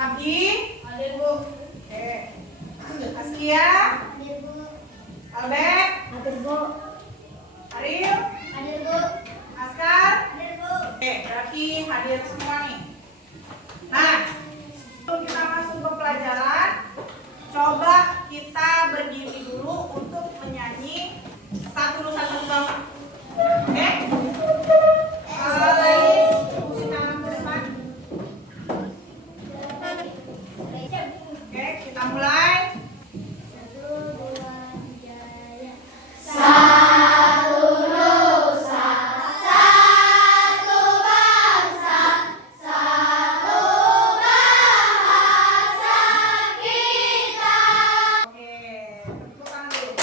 Abdi? Hadir, Bu. Oke. Askia? Hadir, Bu. Albert? Hadir, Bu. Ariel? Hadir, Bu. Askar? Hadir, Bu. Oke, berarti hadir semua nih. Nah, sebelum kita masuk ke pelajaran, coba kita berdiri dulu untuk menyanyi satu nusa tunggal. Oke? Fungsi tangan ke depan. Oke, kita mulai. 1, 2, 3, ya. Oke, tepuk tangan dulu.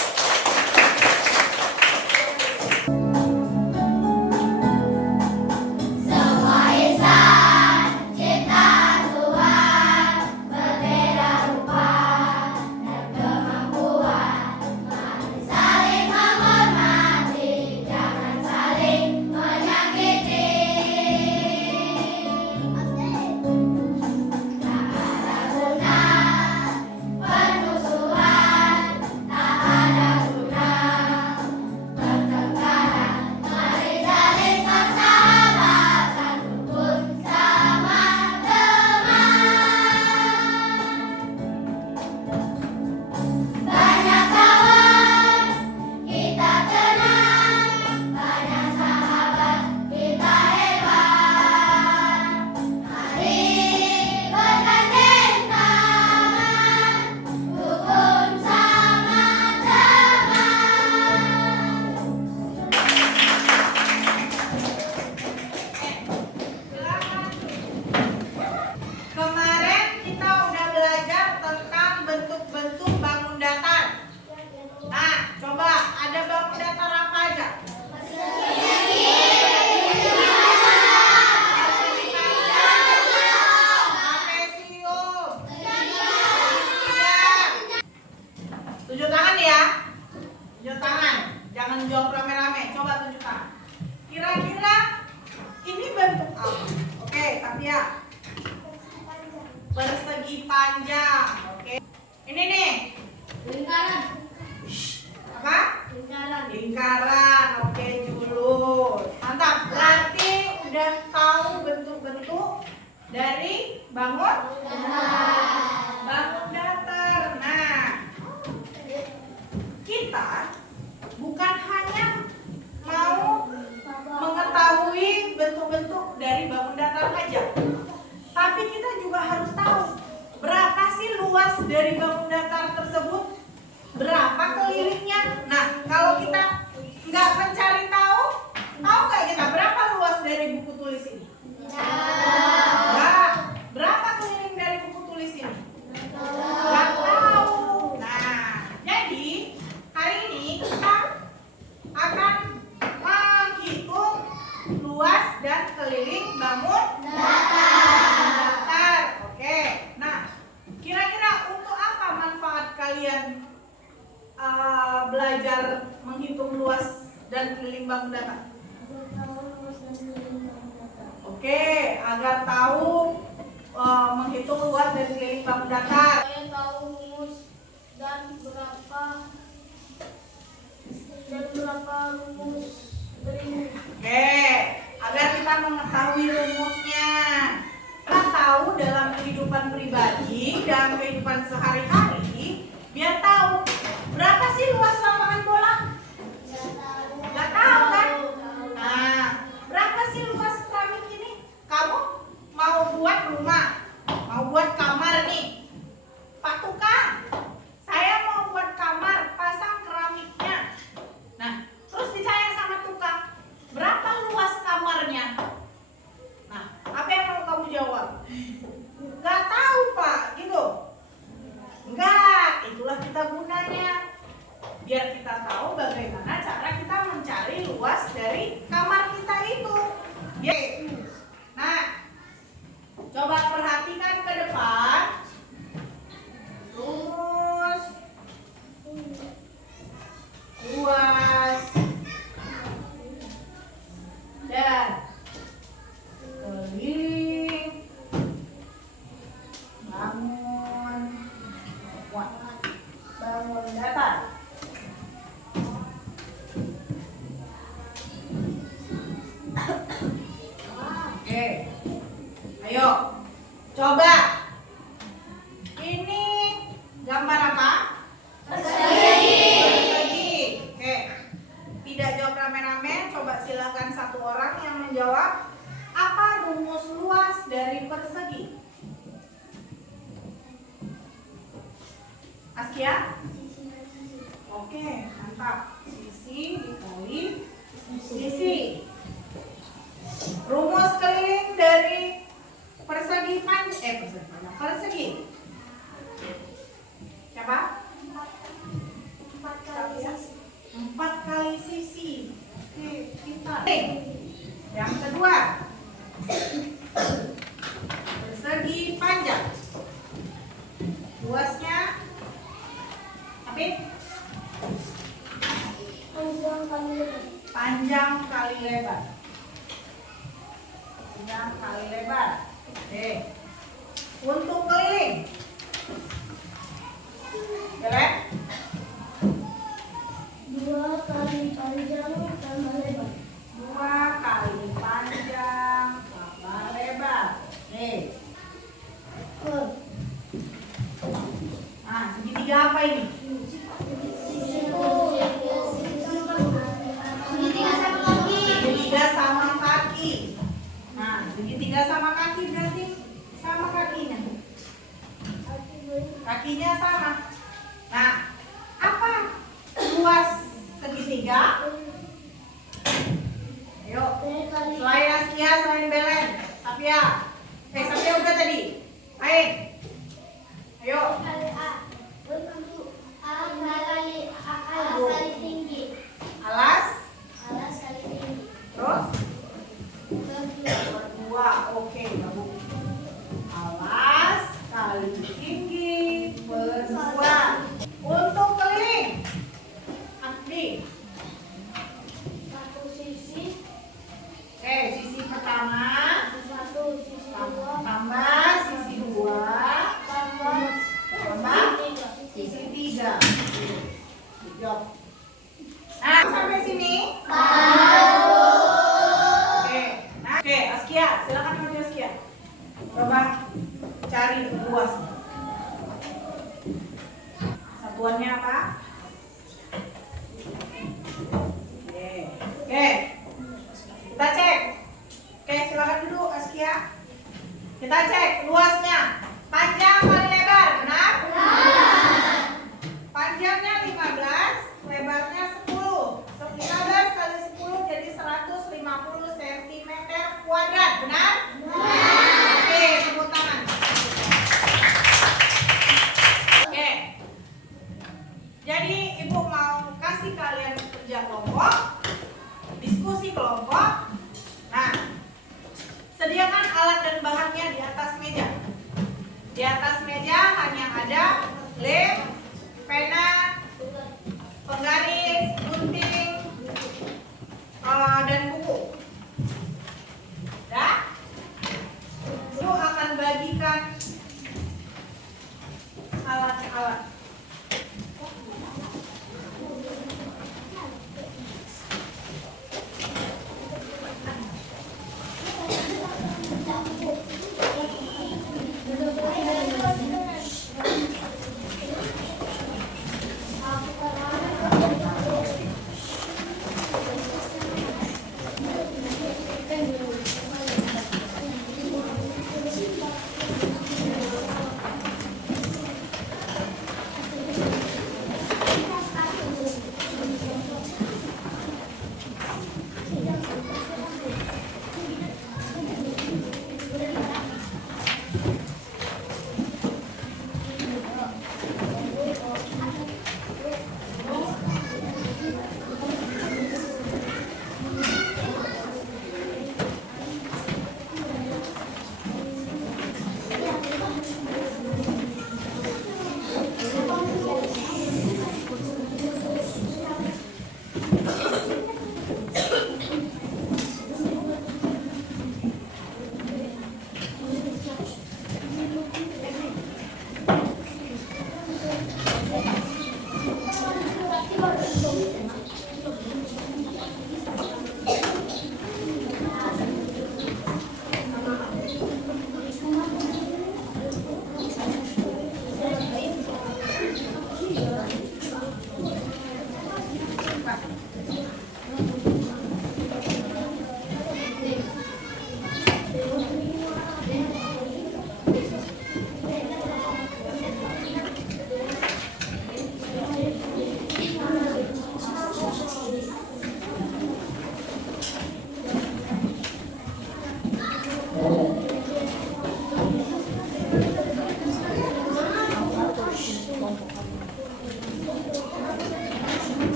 Semua insan ciptaan Tuhan berbeda rupa dan kemampuan, mari saling menghormati, jangan saling menyakiti. Tak ada guna permusuhan, tak ada guna pertengkaran, mari saling persahabatan, rukun sama teman. Banyak kawan kita tenang, banyak sahabat kita hebat. Mari bergandeng tangan, rukun sama teman. Kemarin kita udah belajar tentang bentuk-bentuk bangun datar. Nah, coba ada bangun datar apa aja? Trapesium. Tunjuk tangan ya. Tunjuk tangan. Jangan jawab rame-rame. Coba tunjuk tangan. Kira-kira ini bentuk apa? Oke, Satya. Persegi panjang. Oke. Ini nih. Lingkaran, Apa? lingkaran. Lingkaran. Oke, julus. Mantap. Berarti udah tahu bentuk-bentuk dari bangun datar. Nah, kita bukan hanya mau mengetahui bentuk-bentuk dari bangun datar aja, tapi kita juga harus tahu berapa sih luas dari bangun datar tersebut, berapa kelilingnya. Nah, kalau kita nggak mencari tahu nggak kita berapa luas dari buku tulis ini? Nggak. Berapa keliling dari buku tulis ini? Nggak tahu. Nah, jadi hari ini kita akan menghitung luas dan keliling bangun datar. Oke. Nah, kira-kira untuk apa manfaat kalian belajar menghitung luas dan keliling bangun datar? Oke, agar tahu menghitung luas dan keliling bangun datar. Saya tahu rumus dan berapa rumus dari Oke, agar kita mengetahui rumusnya. Kita tahu dalam kehidupan pribadi dan kehidupan sehari-hari, biar tahu berapa sih luas lapangan bola? Nggak tahu kan? Nah, berapa sih luas keramik ini? Kamu mau buat rumah, mau buat kamar nih, Pak Tukang, saya mau buat kamar, pasang keramiknya. Nah, terus ditanya sama tukang, berapa luas kamarnya? Nah, apa yang mau kamu jawab? Nggak tahu Pak, gitu. Enggak, itulah kita gunanya. Biar kita tahu bagaimana cara kita mencari luas dari kamar kita itu. Nah, coba perhatikan ke depan. Askia? Oke, mantap. Sisi dikali sisi. Rumus keliling dari persegi persegi. Siapa? 4 kali sisi. Oke, pintar. Yang kedua, persegi panjang. Luasnya apa? Panjang kali lebar. Panjang kali lebar. Oke. Untuk keliling. Jelek? 2 kali panjang tambah lebar. 2 kali panjang tambah lebar. Oke. Nah, segitiga apa ini? Segitiga sama kaki. Nah, segitiga sama kaki berarti sama kakinya. Kakinya sama. Nah, apa luas segitiga? Ayo, selain Askia, selain Belen, Sapia. Sapia udah tadi. Ain. Ayo. Alas. Terus? Berdua. Oke, gabung. Alas kali tinggi berdua. Untuk keliling. Abdi. Sisi pertama. Tambah sisi 2. Tambah sisi 3. Jawab. Nah, sampai sini? Oke, Askia, silakan maju Askia. Coba cari luas. Satuannya apa? Oke. Kita cek. Oke, silakan duduk Askia. Kita cek luasnya. Panjang kali lebar, benar? Panjangnya 15, lebarnya 10. 15 kali 10 jadi 150 cm kuadrat, benar? Oke, tepuk tangan. Oke. Jadi Ibu mau kasih kalian kerja kelompok, diskusi kelompok. Nah, sediakan alat dan bahannya di atas meja. Di atas meja hanya ada lem, pena, penggaris, gunting, dan buku. Dah? Ibu akan bagikan alat-alat.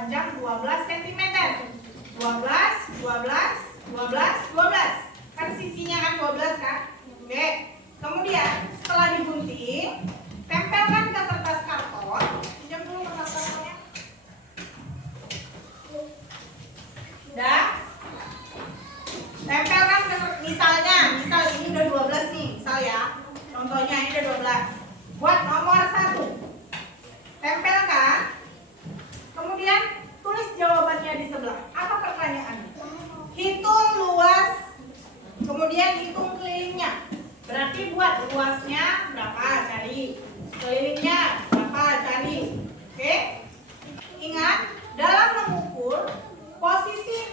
panjang 12 cm. 12, 12, 12, 12. Kan sisinya kan 12 kan? Oke. Kemudian setelah digunting, tempelkan ke kertas karton. Pinjam dulu kertas kartonnya. Dah. Tempelkan ke misal ini udah 12 nih, misal ya. Contohnya ini udah 12. Buat nomor 1. Tempelkan. Kemudian tulis jawabannya di sebelah. Apa pertanyaannya? Hitung luas, kemudian hitung kelilingnya. Berarti buat luasnya berapa, cari. Kelilingnya berapa, cari. Oke? Ingat, dalam mengukur, posisi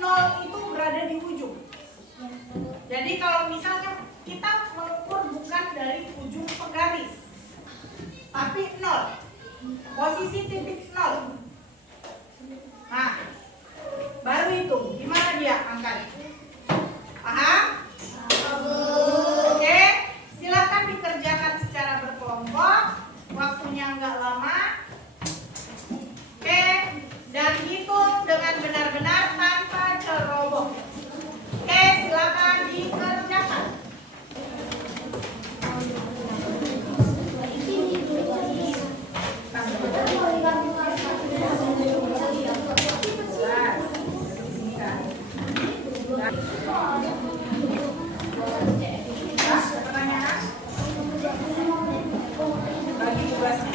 0 itu berada di ujung. Jadi kalau misalnya kita mengukur bukan dari ujung penggaris, tapi 0. Posisi titik 0. Nah, baru hitung. Gimana dia angkanya? Paham? Oke, silakan dikerjakan secara berkelompok. Waktunya nggak lama. Oke, dan hitung dengan benar-benar tanpa ceroboh. Oke, silakan dikerjakan. Pertanyaan? Bagi tugasnya.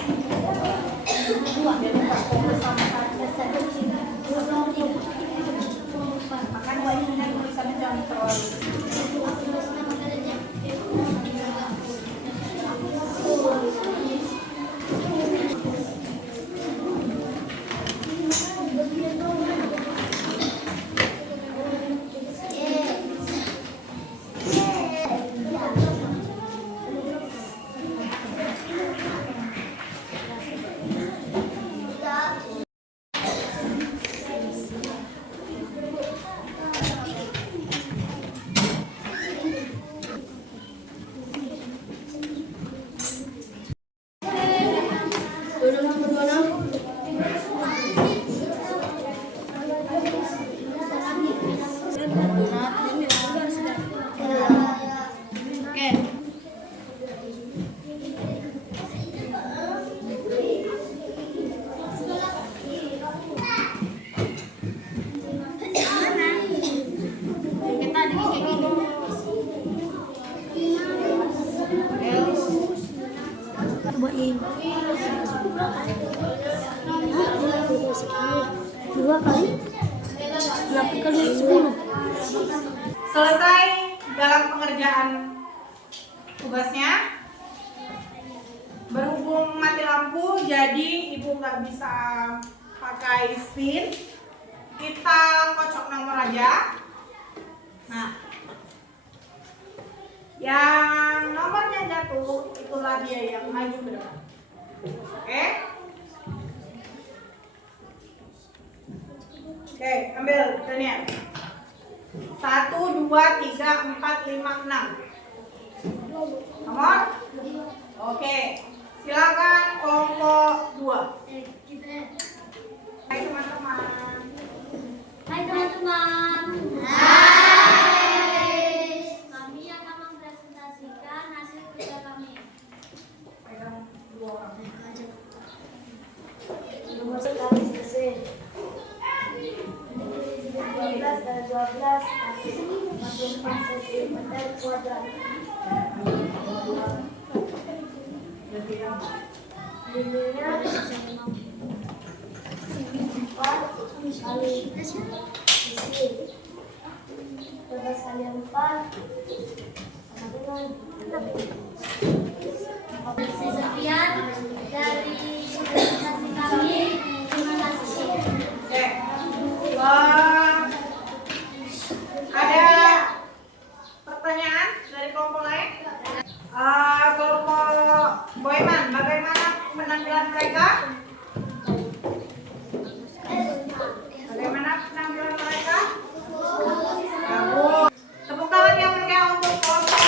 Makanya ini tulisannya jangan terlalu. Dua kali 8 kali 10. Selesai dalam pengerjaan tugasnya. Berhubung mati lampu, jadi ibu nggak bisa pakai spin. Kita kocok nomor aja. Nah, yang nomornya jatuh itulah dia yang maju ke depan. Oke? Oke, ambil Daniel. 1, 2, 3, 4, 5, 6. Nomor? Oke. Silakan kelompok 2. Hai teman-teman. Hai teman-teman. Kami akan mempresentasikan hasil kerja kami. Pegang 2 orang. Nomor sekali selesai. 12 dan 12 44 cm kuadrat. Nilainya 4 kali isi 12 kali 4 sama dengan 6. Sekian dari presentasi kami. Terima kasih. Oke. Ada pertanyaan dari kelompok lain? Kelompok Boyman, bagaimana penampilan mereka? Bagaimana penampilan mereka? Bagus. Tepuk tangan yang meriah untuk kelompok.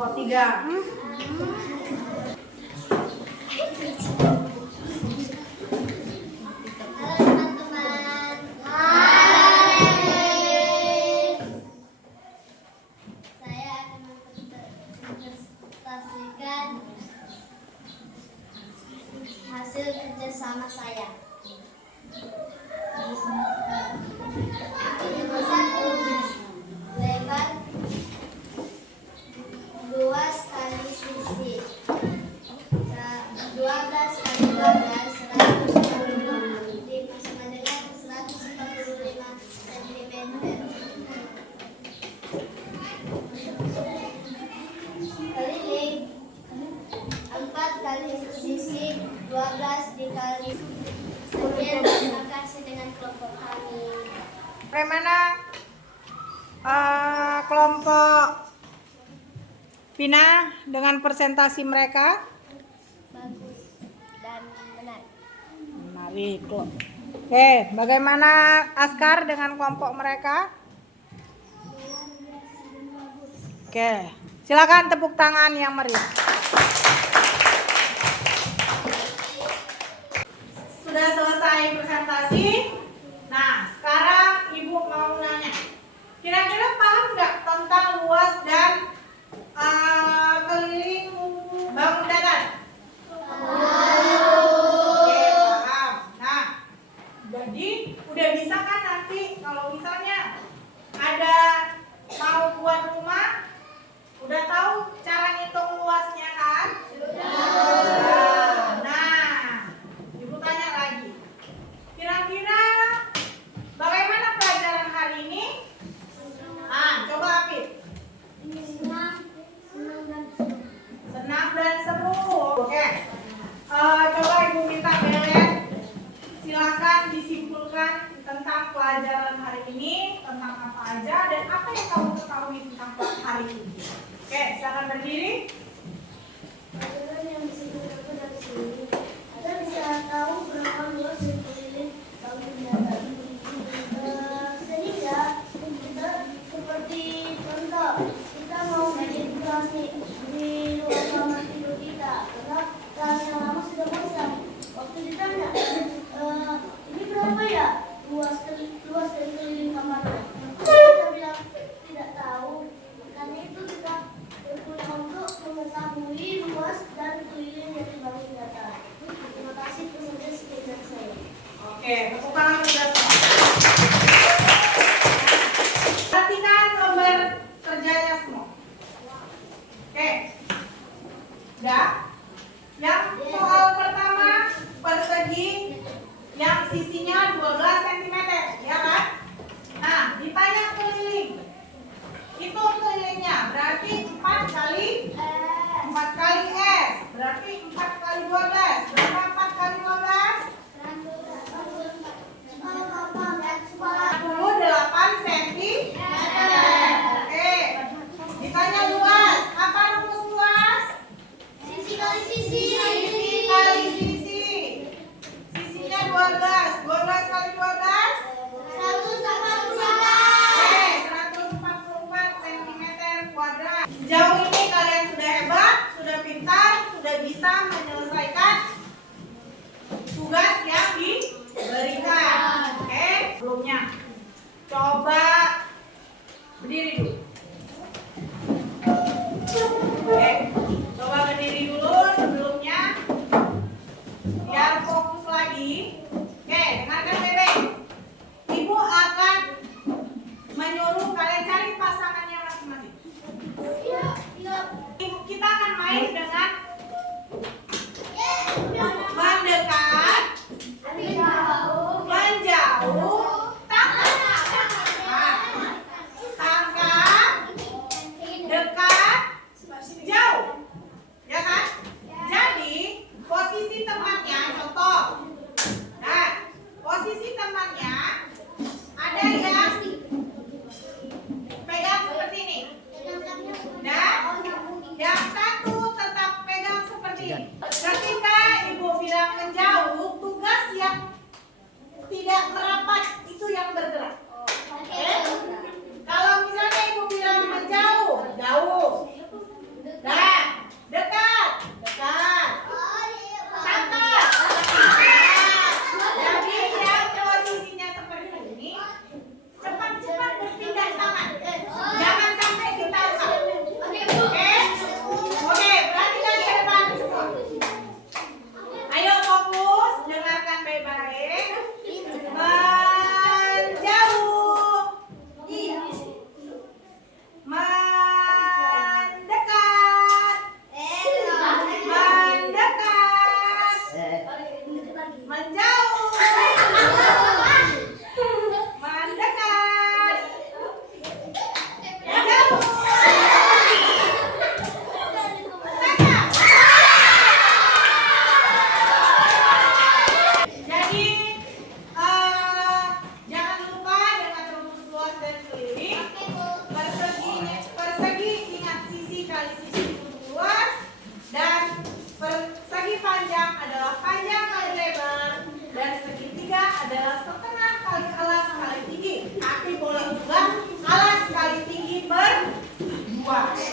kelompok 3. Halo teman-teman. Hai. Saya akan mempresentasikan hasil kerjasama saya. Nomor 1, lebar 2 kali sisi 12 kali 12 140 sama dengan 145 cm. Keliling 4 kali sisi 12 dikali 9. Terima kasih dengan kelompok kami. Bagaimana kelompok Pina dengan presentasi mereka? Bagus dan benar. Menarik loh. Oke, bagaimana Askar dengan kelompok mereka? Oke, silakan tepuk tangan yang meriah. Sudah selesai presentasi. Nah, sekarang Ibu mau nanya. Kira-kira paham nggak tentang luas dan keliling bangun datar? Oke, paham. Nah, jadi udah bisa kan nanti kalau misalnya ada mau buat rumah, udah tahu cara ngitung luasnya kan? Sudah. Nah, Ibu tanya lagi. Kira-kira bagaimana pelajaran hari ini? Coba Apip. Senang dan seru. Oke. Coba Ibu minta Belen. Silakan disimpulkan tentang pelajaran hari ini, tentang apa aja dan apa yang kamu ketahui tentang hari ini. Oke, silakan berdiri. Pelajaran yang bisa didapat dari sini, kita bisa tahu berapa luas sekeliling bangun datar. Sehingga kita seperti contoh, kita mau bikin kelas nih di ruang kamar tidur kita, karena kelas yang lama sudah bosan. Waktu ditanya, ini berapa ya luas dari keliling kamarnya? Kita bilang tidak tahu. Karena itu kita berguna untuk mengetahui luas dan keliling dari bangun datar. Terima kasih presentasi dari saya. Oke, tepuk tangan sudah semua. Perhatikan nomor kerjanya semua. Oke. Udah? Yang soal pertama persegi yang sisinya 12 cm, ya kan? Nah, ditanya keliling. Itu kelilingnya berarti 4 kali S. Berarti 4 kali 12. Berapa 4 kali 12? 48 cm. Oke. Ditanya luas. Apa rumus luas? Sisi kali sisi. Sisi kali sisi. Sisinya 12. 12 kali 12? 144 cm kuadrat. Sejauh ini kalian sudah hebat, sudah pintar, sudah bisa menyelesaikan tugas yang diberikan. Oke, sebelumnya coba berdiri dulu. Oke, coba berdiri dulu sebelumnya biar fokus lagi. Oke, dengarkan Bebe. Ibu akan menyuruh kalian cari pasangannya masing-masing. Kita akan main dengan mendekat, menjauh, tangkap, dekat, jauh, ya kan? Jadi posisi temannya, contoh. Nah, posisi temannya ada yang pegang seperti ini. Dan yang satu tetap Pak.